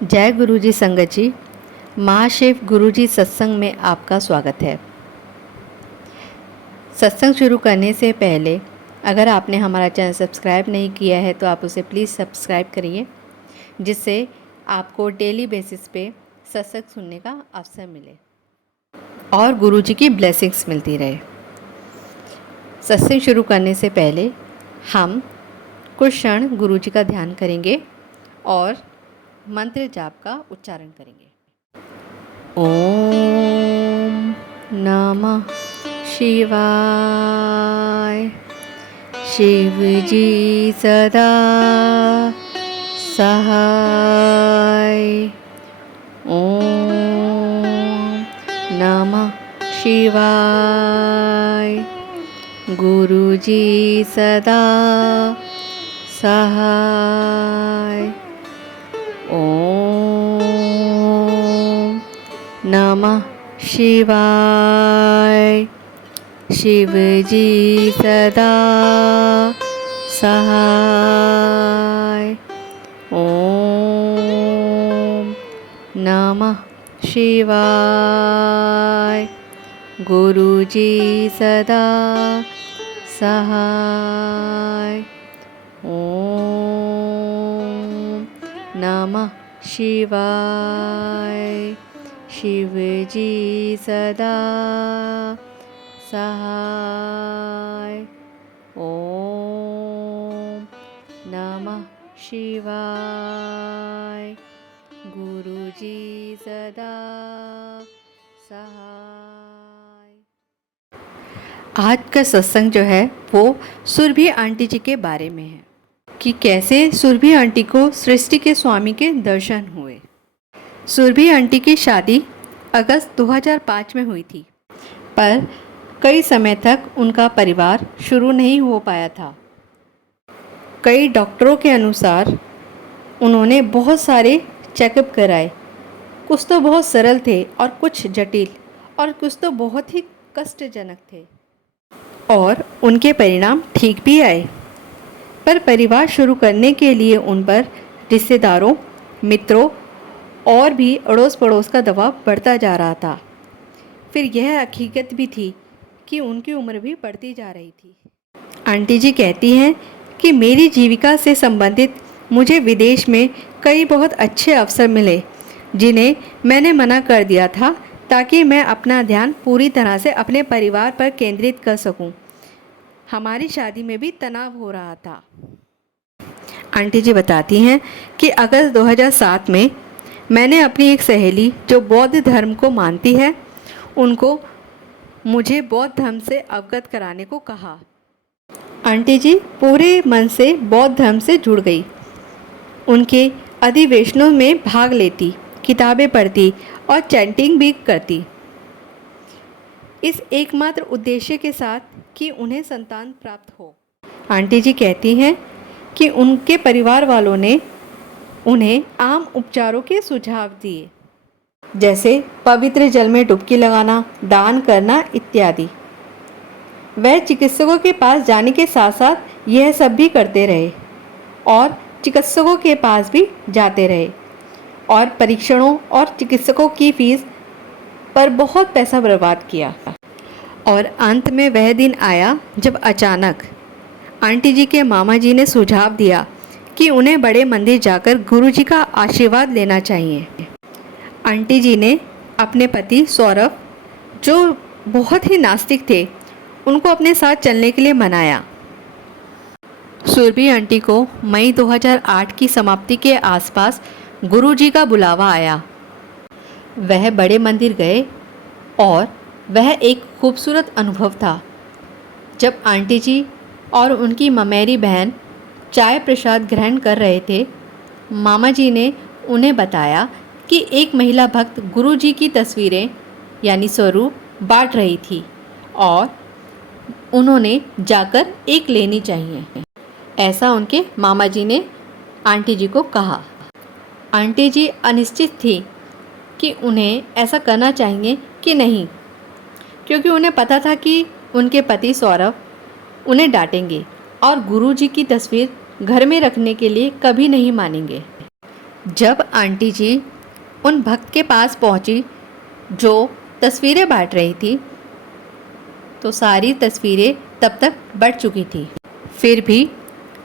जय गुरुजी संगत जी। महाशिव गुरुजी सत्संग में आपका स्वागत है। सत्संग शुरू करने से पहले अगर आपने हमारा चैनल सब्सक्राइब नहीं किया है तो आप उसे प्लीज़ सब्सक्राइब करिए, जिससे आपको डेली बेसिस पे सत्संग सुनने का अवसर मिले और गुरुजी की ब्लेसिंग्स मिलती रहे। सत्संग शुरू करने से पहले हम कुछ क्षण गुरुजी का ध्यान करेंगे और मंत्र जाप का उच्चारण करेंगे। ओम नमः शिवाय। शिव जी सदा सहाय। ओम नमः शिवाय। गुरु जी सदा सहाय। ओम नमः शिवाय। शिव जी सदा सहाय। ओम नमः शिवाय। गुरु जी सदा सहाय। ओम नमः शिवाय। शिव जी सदा सहाय। ओम नमः शिवाय। गुरु जी सदा सहाय। आज का सत्संग जो है वो सुरभि आंटी जी के बारे में है कि कैसे सुरभि आंटी को सृष्टि के स्वामी के दर्शन हुए। सुरभि आंटी की शादी अगस्त 2005 में हुई थी, पर कई समय तक उनका परिवार शुरू नहीं हो पाया था। कई डॉक्टरों के अनुसार उन्होंने बहुत सारे चेकअप कराए, कुछ तो बहुत सरल थे और कुछ जटिल और कुछ तो बहुत ही कष्टजनक थे, और उनके परिणाम ठीक भी आए। पर परिवार शुरू करने के लिए उन पर रिश्तेदारों, मित्रों और भी अड़ोस पड़ोस का दबाव बढ़ता जा रहा था। फिर यह हकीकत भी थी कि उनकी उम्र भी बढ़ती जा रही थी। आंटी जी कहती हैं कि मेरी जीविका से संबंधित मुझे विदेश में कई बहुत अच्छे अवसर मिले, जिन्हें मैंने मना कर दिया था ताकि मैं अपना ध्यान पूरी तरह से अपने परिवार पर केंद्रित कर सकूं। हमारी शादी में भी तनाव हो रहा था। आंटी जी बताती हैं कि अगस्त 2007 में मैंने अपनी एक सहेली जो बौद्ध धर्म को मानती है, उनको मुझे बौद्ध धर्म से अवगत कराने को कहा। आंटी जी पूरे मन से बौद्ध धर्म से जुड़ गई। उनके अधिवेशनों में भाग लेती, किताबें पढ़ती और चैंटिंग भी करती, इस एकमात्र उद्देश्य के साथ कि उन्हें संतान प्राप्त हो। आंटी जी कहती हैं कि उनके परिवार वालों ने उन्हें आम उपचारों के सुझाव दिए, जैसे पवित्र जल में डुबकी लगाना, दान करना इत्यादि। वह चिकित्सकों के पास जाने के साथ साथ यह सब भी करते रहे और चिकित्सकों के पास भी जाते रहे और परीक्षणों और चिकित्सकों की फीस पर बहुत पैसा बर्बाद किया। और अंत में वह दिन आया जब अचानक आंटी जी के मामा जी ने सुझाव दिया कि उन्हें बड़े मंदिर जाकर गुरुजी का आशीर्वाद लेना चाहिए। आंटी जी ने अपने पति सौरभ, जो बहुत ही नास्तिक थे, उनको अपने साथ चलने के लिए मनाया। सुरभि आंटी को मई 2008 की समाप्ति के आसपास गुरुजी का बुलावा आया। वह बड़े मंदिर गए और वह एक खूबसूरत अनुभव था। जब आंटी जी और उनकी ममेरी बहन चाय प्रसाद ग्रहण कर रहे थे, मामा जी ने उन्हें बताया कि एक महिला भक्त गुरुजी की तस्वीरें यानी स्वरूप बांट रही थी और उन्होंने जाकर एक लेनी चाहिए, ऐसा उनके मामा जी ने आंटी जी को कहा। आंटी जी अनिश्चित थी कि उन्हें ऐसा करना चाहिए कि नहीं, क्योंकि उन्हें पता था कि उनके पति सौरभ उन्हें डांटेंगे और गुरुजी की तस्वीर घर में रखने के लिए कभी नहीं मानेंगे। जब आंटी जी उन भक्त के पास पहुंची जो तस्वीरें बांट रही थी, तो सारी तस्वीरें तब तक बढ़ चुकी थी। फिर भी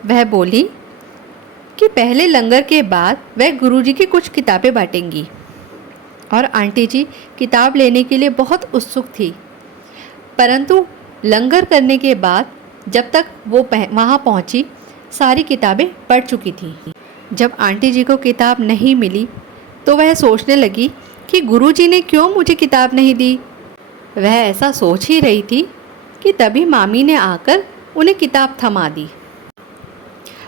वह बोली कि पहले लंगर के बाद वह गुरुजी की कुछ किताबें बांटेंगी। और आंटी जी किताब लेने के लिए बहुत उत्सुक थी, परंतु लंगर करने के बाद जब तक वो वहाँ पहुँची, सारी किताबें पढ़ चुकी थी। जब आंटी जी को किताब नहीं मिली तो वह सोचने लगी कि गुरुजी ने क्यों मुझे किताब नहीं दी। वह ऐसा सोच ही रही थी कि तभी मामी ने आकर उन्हें किताब थमा दी।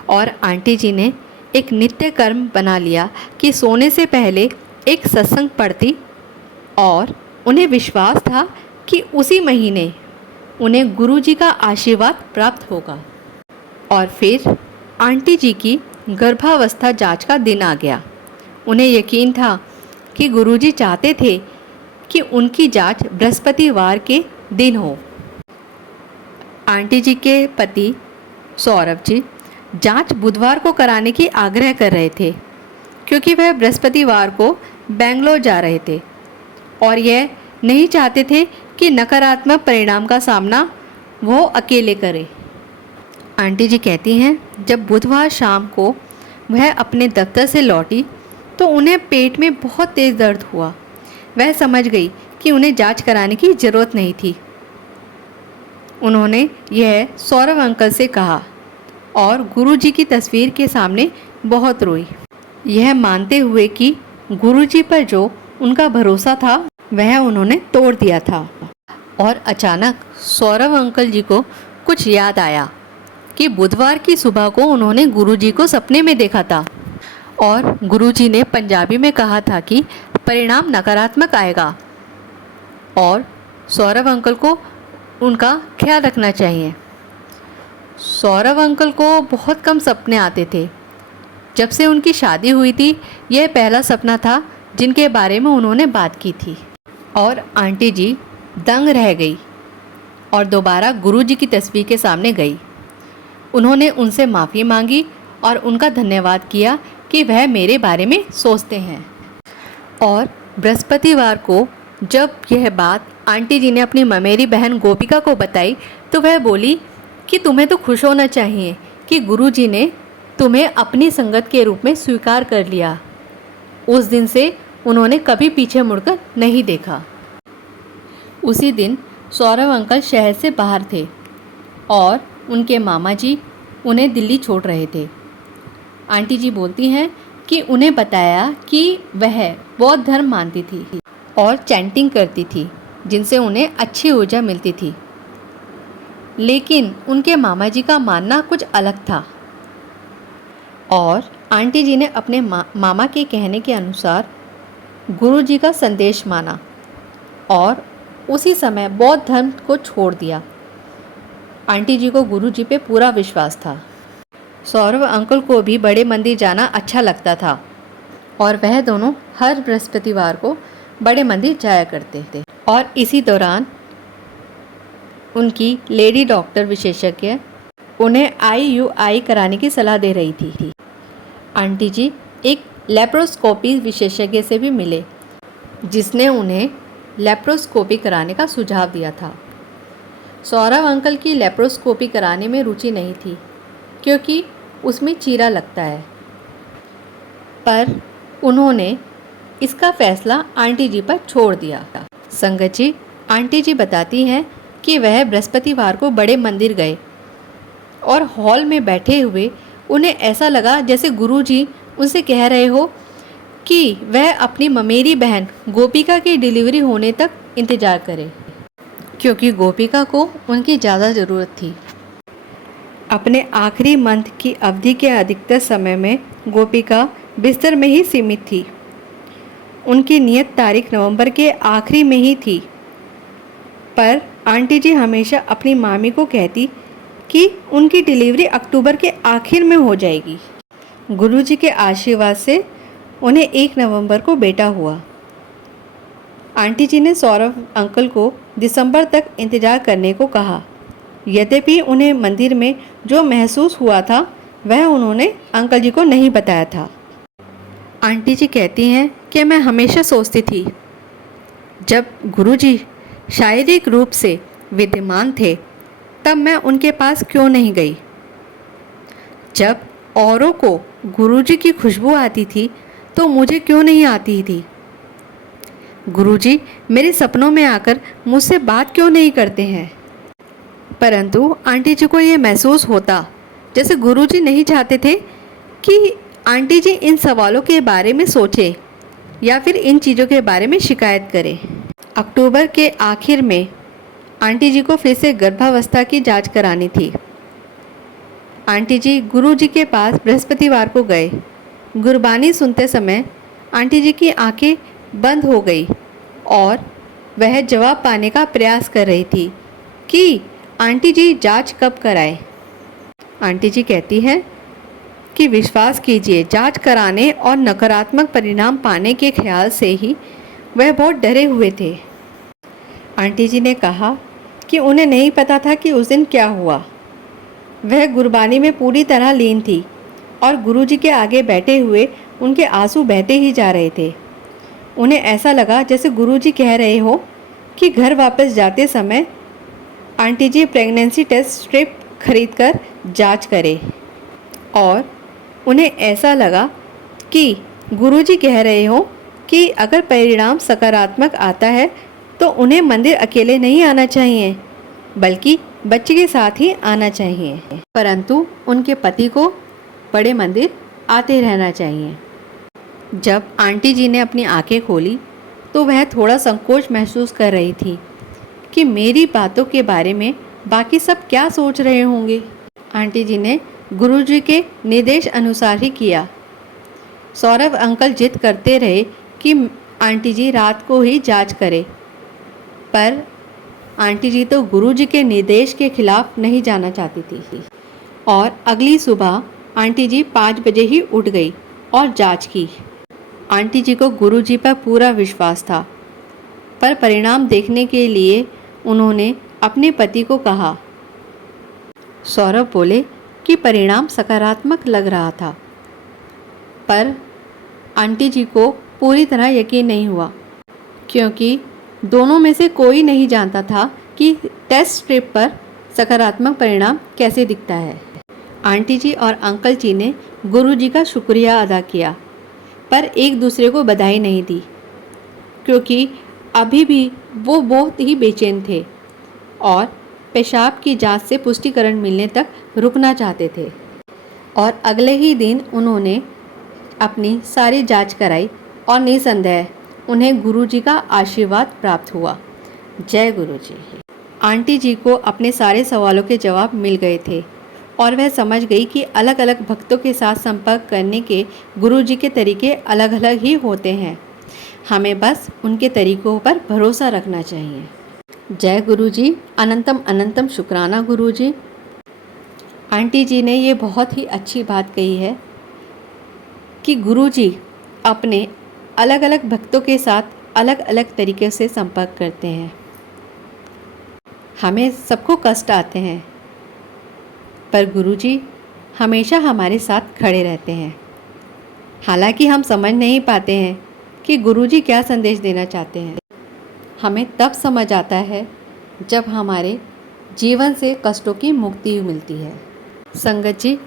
और आंटी जी ने एक नित्य कर्म बना लिया कि सोने से पहले एक सत्संग पढ़ती, और उन्हें विश्वास था कि उसी महीने उन्हें गुरुजी का आशीर्वाद प्राप्त होगा। और फिर आंटी जी की गर्भावस्था जांच का दिन आ गया। उन्हें यकीन था कि गुरुजी चाहते थे कि उनकी जांच बृहस्पतिवार के दिन हो। आंटी जी के पति सौरभ जी जांच बुधवार को कराने की आग्रह कर रहे थे, क्योंकि वह बृहस्पतिवार को बेंगलोर जा रहे थे और यह नहीं चाहते थे कि नकारात्मक परिणाम का सामना वो अकेले करे। आंटी जी कहती हैं, जब बुधवार शाम को वह अपने दफ्तर से लौटी तो उन्हें पेट में बहुत तेज़ दर्द हुआ। वह समझ गई कि उन्हें जांच कराने की ज़रूरत नहीं थी। उन्होंने यह सौरभ अंकल से कहा और गुरुजी की तस्वीर के सामने बहुत रोई, यह मानते हुए कि गुरुजी पर जो उनका भरोसा था वह उन्होंने तोड़ दिया था। और अचानक सौरभ अंकल जी को कुछ याद आया कि बुधवार की सुबह को उन्होंने गुरुजी को सपने में देखा था और गुरुजी ने पंजाबी में कहा था कि परिणाम नकारात्मक आएगा और सौरभ अंकल को उनका ख्याल रखना चाहिए। सौरभ अंकल को बहुत कम सपने आते थे। जब से उनकी शादी हुई थी, यह पहला सपना था जिनके बारे में उन्होंने बात की थी। और आंटी जी दंग रह गई और दोबारा गुरुजी की तस्वीर के सामने गई। उन्होंने उनसे माफ़ी मांगी और उनका धन्यवाद किया कि वह मेरे बारे में सोचते हैं। और बृहस्पतिवार को जब यह बात आंटी जी ने अपनी ममेरी बहन गोपिका को बताई तो वह बोली कि तुम्हें तो खुश होना चाहिए कि गुरुजी ने तुम्हें अपनी संगत के रूप में स्वीकार कर लिया। उस दिन से उन्होंने कभी पीछे मुड़कर नहीं देखा। उसी दिन सौरभ अंकल शहर से बाहर थे और उनके मामा जी उन्हें दिल्ली छोड़ रहे थे। आंटी जी बोलती हैं कि उन्हें बताया कि वह बौद्ध धर्म मानती थी और चैंटिंग करती थी, जिनसे उन्हें अच्छी ऊर्जा मिलती थी। लेकिन उनके मामा जी का मानना कुछ अलग था और आंटी जी ने अपने मामा के कहने के अनुसार गुरुजी का संदेश माना और उसी समय बौद्ध धर्म को छोड़ दिया। आंटी जी को गुरुजी पे पूरा विश्वास था। सौरभ अंकल को भी बड़े मंदिर जाना अच्छा लगता था और वह दोनों हर बृहस्पतिवार को बड़े मंदिर जाया करते थे। और इसी दौरान उनकी लेडी डॉक्टर विशेषज्ञ उन्हें IUI कराने की सलाह दे रही थी। आंटी जी एक लेप्रोस्कोपी विशेषज्ञ से भी मिले, जिसने उन्हें लेप्रोस्कोपी कराने का सुझाव दिया था। सौरभ अंकल की लेप्रोस्कोपी कराने में रुचि नहीं थी, क्योंकि उसमें चीरा लगता है, पर उन्होंने इसका फैसला आंटी जी पर छोड़ दिया। संगत जी, आंटी जी बताती हैं कि वह बृहस्पतिवार को बड़े मंदिर गए और हॉल में बैठे हुए उन्हें ऐसा लगा जैसे गुरुजी उनसे कह रहे हो कि वह अपनी ममेरी बहन गोपिका की डिलीवरी होने तक इंतज़ार करे, क्योंकि गोपिका को उनकी ज़्यादा ज़रूरत थी। अपने आखिरी मंथ की अवधि के अधिकतर समय में गोपिका बिस्तर में ही सीमित थी। उनकी नियत तारीख नवंबर के आखिरी में ही थी, पर आंटी जी हमेशा अपनी मामी को कहती कि उनकी डिलीवरी अक्टूबर के आखिर में हो जाएगी। गुरुजी के आशीर्वाद से उन्हें 1 नवंबर को बेटा हुआ। आंटी जी ने सौरभ अंकल को दिसंबर तक इंतज़ार करने को कहा। यद्यपि उन्हें मंदिर में जो महसूस हुआ था वह उन्होंने अंकल जी को नहीं बताया था। आंटी जी कहती हैं कि मैं हमेशा सोचती थी, जब गुरुजी शारीरिक रूप से विद्यमान थे तब मैं उनके पास क्यों नहीं गई। जब औरों को गुरुजी की खुशबू आती थी तो मुझे क्यों नहीं आती थी। गुरुजी मेरे सपनों में आकर मुझसे बात क्यों नहीं करते हैं। परंतु आंटी जी को ये महसूस होता जैसे गुरुजी नहीं चाहते थे कि आंटी जी इन सवालों के बारे में सोचें या फिर इन चीज़ों के बारे में शिकायत करें। अक्टूबर के आखिर में आंटी जी को फिर से गर्भावस्था की जांच करानी थी। आंटी जी गुरुजी के पास बृहस्पतिवार को गए। गुरबानी सुनते समय आंटी जी की आंखें बंद हो गई और वह जवाब पाने का प्रयास कर रही थी कि आंटी जी जांच कब कराए। आंटी जी कहती है कि विश्वास कीजिए, जांच कराने और नकारात्मक परिणाम पाने के ख्याल से ही वह बहुत डरे हुए थे। आंटी जी ने कहा कि उन्हें नहीं पता था कि उस दिन क्या हुआ। वह गुरबानी में पूरी तरह लीन थी और गुरुजी के आगे बैठे हुए उनके आंसू बहते ही जा रहे थे। उन्हें ऐसा लगा जैसे गुरुजी कह रहे हो कि घर वापस जाते समय आंटी जी प्रेगनेंसी टेस्ट स्ट्रिप खरीदकर जांच करें। और उन्हें ऐसा लगा कि गुरुजी कह रहे हो कि अगर परिणाम सकारात्मक आता है तो उन्हें मंदिर अकेले नहीं आना चाहिए बल्कि बच्चे के साथ ही आना चाहिए, परंतु उनके पति को बड़े मंदिर आते रहना चाहिए। जब आंटी जी ने अपनी आंखें खोली तो वह थोड़ा संकोच महसूस कर रही थी कि मेरी बातों के बारे में बाकी सब क्या सोच रहे होंगे। आंटी जी ने गुरुजी के निर्देश अनुसार ही किया। सौरभ अंकल जिद करते रहे कि आंटी जी रात को ही जांच करे, पर आंटी जी तो गुरुजी के निर्देश के खिलाफ नहीं जाना चाहती थी। और अगली सुबह आंटी जी 5 बजे ही उठ गई और जांच की। आंटी जी को गुरुजी पर पूरा विश्वास था, पर परिणाम देखने के लिए उन्होंने अपने पति को कहा। सौरभ बोले कि परिणाम सकारात्मक लग रहा था, पर आंटी जी को पूरी तरह यकीन नहीं हुआ क्योंकि दोनों में से कोई नहीं जानता था कि टेस्ट स्ट्रिप पर सकारात्मक परिणाम कैसे दिखता है। आंटी जी और अंकल जी ने गुरुजी का शुक्रिया अदा किया, पर एक दूसरे को बधाई नहीं दी क्योंकि अभी भी वो बहुत ही बेचैन थे और पेशाब की जांच से पुष्टिकरण मिलने तक रुकना चाहते थे। और अगले ही दिन उन्होंने अपनी सारी जांच कराई और निसंदेह उन्हें गुरुजी का आशीर्वाद प्राप्त हुआ। जय गुरुजी। आंटी जी को अपने सारे सवालों के जवाब मिल गए थे और वह समझ गई कि अलग अलग भक्तों के साथ संपर्क करने के गुरुजी के तरीके अलग अलग ही होते हैं। हमें बस उनके तरीकों पर भरोसा रखना चाहिए। जय गुरुजी। अनंतम अनंतम शुक्राना गुरुजी। आंटी जी ने ये बहुत ही अच्छी बात कही है कि गुरुजी अपने अलग अलग भक्तों के साथ अलग अलग तरीके से संपर्क करते हैं। हमें सबको कष्ट आते हैं, पर गुरुजी हमेशा हमारे साथ खड़े रहते हैं। हालांकि हम समझ नहीं पाते हैं कि गुरुजी क्या संदेश देना चाहते हैं। हमें तब समझ आता है जब हमारे जीवन से कष्टों की मुक्ति मिलती है। संगत जी,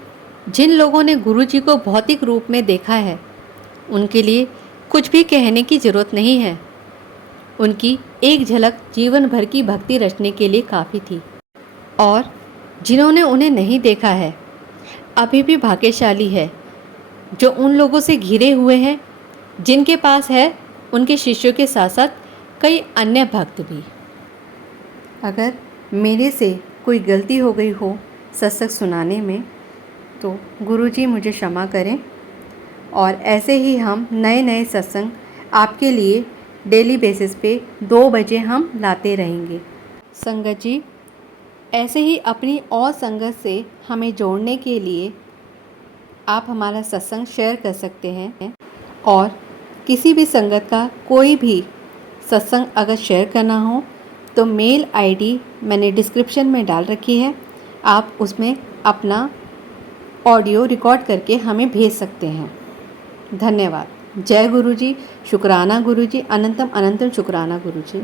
जिन लोगों ने गुरुजी को भौतिक रूप में देखा है उनके लिए कुछ भी कहने की ज़रूरत नहीं है। उनकी एक झलक जीवन भर की भक्ति रचने के लिए काफ़ी थी। और जिन्होंने उन्हें नहीं देखा है अभी भी भाग्यशाली है जो उन लोगों से घिरे हुए हैं जिनके पास है उनके शिष्यों के साथ साथ कई अन्य भक्त भी। अगर मेरे से कोई गलती हो गई हो सत्संग सुनाने में तो गुरुजी मुझे क्षमा करें। और ऐसे ही हम नए नए सत्संग आपके लिए डेली बेसिस पे 2 बजे हम लाते रहेंगे। संगत जी, ऐसे ही अपनी और संगत से हमें जोड़ने के लिए आप हमारा सत्संग शेयर कर सकते हैं। और किसी भी संगत का कोई भी सत्संग अगर शेयर करना हो तो मेल आईडी मैंने डिस्क्रिप्शन में डाल रखी है। आप उसमें अपना ऑडियो रिकॉर्ड करके हमें भेज सकते हैं। धन्यवाद। जय गुरु जी, शुक्राना गुरु जी, अनंतम अनंतम शुक्राना गुरु जी।